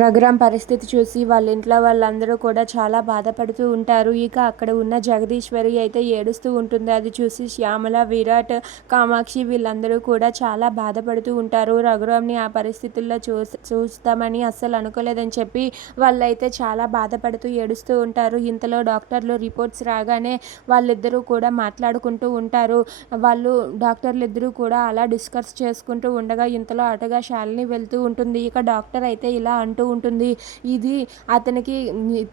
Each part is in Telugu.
రఘురామ్ పరిస్థితి చూసి వాళ్ళ ఇంట్లో వాళ్ళందరూ కూడా చాలా బాధపడుతూ ఉంటారు. ఇక అక్కడ ఉన్న జగదీశ్వరి అయితే ఏడుస్తూ ఉంటుంది. అది చూసి శ్యామల విరాట్ కామాక్షి వీళ్ళందరూ కూడా చాలా బాధపడుతూ ఉంటారు. రఘురామ్ని ఆ పరిస్థితుల్లో చూ చూస్తామని అస్సలు అనుకోలేదని చెప్పి వాళ్ళైతే చాలా బాధపడుతూ ఏడుస్తూ ఉంటారు. ఇంతలో డాక్టర్లు రిపోర్ట్స్ రాగానే వాళ్ళిద్దరూ కూడా మాట్లాడుకుంటూ ఉంటారు. వాళ్ళు డాక్టర్లు ఇద్దరూ కూడా అలా డిస్కస్ చేసుకుంటూ ఉండగా ఇంతలో అటుగా శాలిని వెళ్తూ ఉంటుంది. ఇక డాక్టర్ అయితే ఇలా అంటూ ఉంటుంది. ఇది అతనికి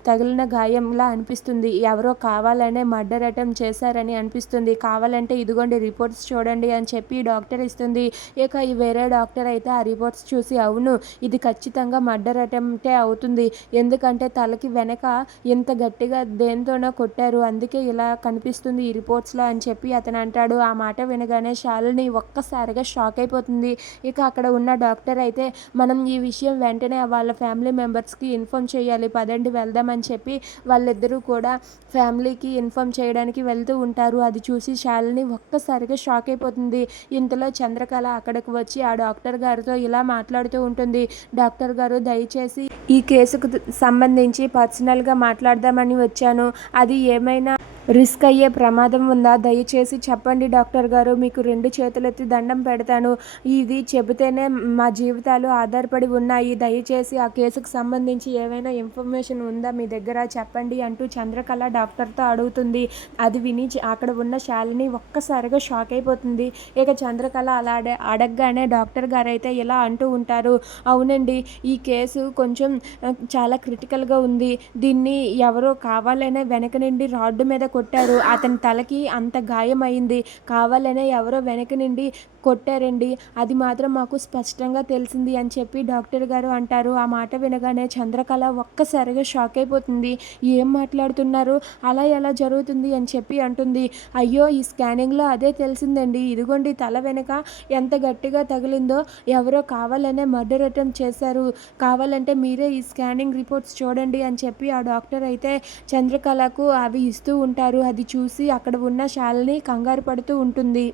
తగిలిన గాయంలా అనిపిస్తుంది. ఎవరో కావాలనే మర్డర్ అటెంప్ట్ చేశారని అనిపిస్తుంది. కావాలంటే ఇదిగోండి రిపోర్ట్స్ చూడండి అని చెప్పి డాక్టర్ ఇస్తుంది. ఇక ఈ వేరే డాక్టర్ అయితే ఆ రిపోర్ట్స్ చూసి అవును ఇది ఖచ్చితంగా మర్డర్ అటెంప్టే అవుతుంది. ఎందుకంటే తలకి వెనక ఇంత గట్టిగా దేనితోనో కొట్టారు. అందుకే ఇలా కనిపిస్తుంది ఈ రిపోర్ట్స్లో అని చెప్పి అతను అంటాడు. ఆ మాట వినగానే శాలిని ఒక్కసారిగా షాక్ అయిపోతుంది. ఇక అక్కడ ఉన్న డాక్టర్ అయితే మనం ఈ విషయం వెంటనే వాళ్ళ ఫ్యామిలీ మెంబర్స్కి ఇన్ఫామ్ చేయాలి పదండి వెళ్దామని చెప్పి వాళ్ళిద్దరూ కూడా ఫ్యామిలీకి ఇన్ఫామ్ చేయడానికి వెళ్తూ ఉంటారు. అది చూసి శాలిని ఒక్కసారిగా షాక్ అయిపోతుంది. ఇంతలో చంద్రకళ అక్కడికి వచ్చి ఆ డాక్టర్ గారితో ఇలా మాట్లాడుతూ ఉంటుంది. డాక్టర్ గారు దయచేసి ఈ కేసుకు సంబంధించి పర్సనల్గా మాట్లాడదామని వచ్చాను. అది ఏమైనా రిస్క్ అయ్యే ప్రమాదం ఉందా? దయచేసి చెప్పండి డాక్టర్ గారు. మీకు రెండు చేతులెత్తి దండం పెడతాను. ఇది చెబితేనే మా జీవితాలు ఆధారపడి ఉన్నాయి. దయచేసి ఆ కేసుకు సంబంధించి ఏమైనా ఇన్ఫర్మేషన్ ఉందా మీ దగ్గర? చెప్పండి అంటూ చంద్రకళ డాక్టర్తో అడుగుతుంది. అది విని అక్కడ ఉన్న శాలిని ఒక్కసారిగా షాక్ అయిపోతుంది. ఇక చంద్రకళ అలా అడగగానే డాక్టర్ గారు అయితే ఇలా అంటూ ఉంటారు. అవునండి ఈ కేసు కొంచెం చాలా క్రిటికల్గా ఉంది. దీన్ని ఎవరో కావాలనే వెనక నుండి రాడ్డు మీద కొట్టారు. అతని తలకి అంత గాయమైంది. కావాలనే ఎవరో వెనక నుండి కొట్టారండి. అది మాత్రం మాకు స్పష్టంగా తెలిసింది అని చెప్పి డాక్టర్ గారు అంటారు. ఆ మాట వినగానే చంద్రకళ ఒక్కసారిగా షాక్ అయిపోతుంది. ఏం మాట్లాడుతున్నారు? అలా ఎలా జరుగుతుంది అని చెప్పి అంటుంది. అయ్యో ఈ స్కానింగ్లో అదే తెలిసిందండి. ఇదిగోండి తల వెనక ఎంత గట్టిగా తగిలిందో ఎవరో కావాలనే మర్డర్ అటెంప్ట్ చేశారు. కావాలంటే మీరే ఈ స్కానింగ్ రిపోర్ట్స్ చూడండి అని చెప్పి ఆ డాక్టర్ అయితే చంద్రకళకు అవి ఇస్తూ ఉంటారు. అది చూసి అక్కడ ఉన్న శాలిని కంగారు పడుతూ ఉంటుంది.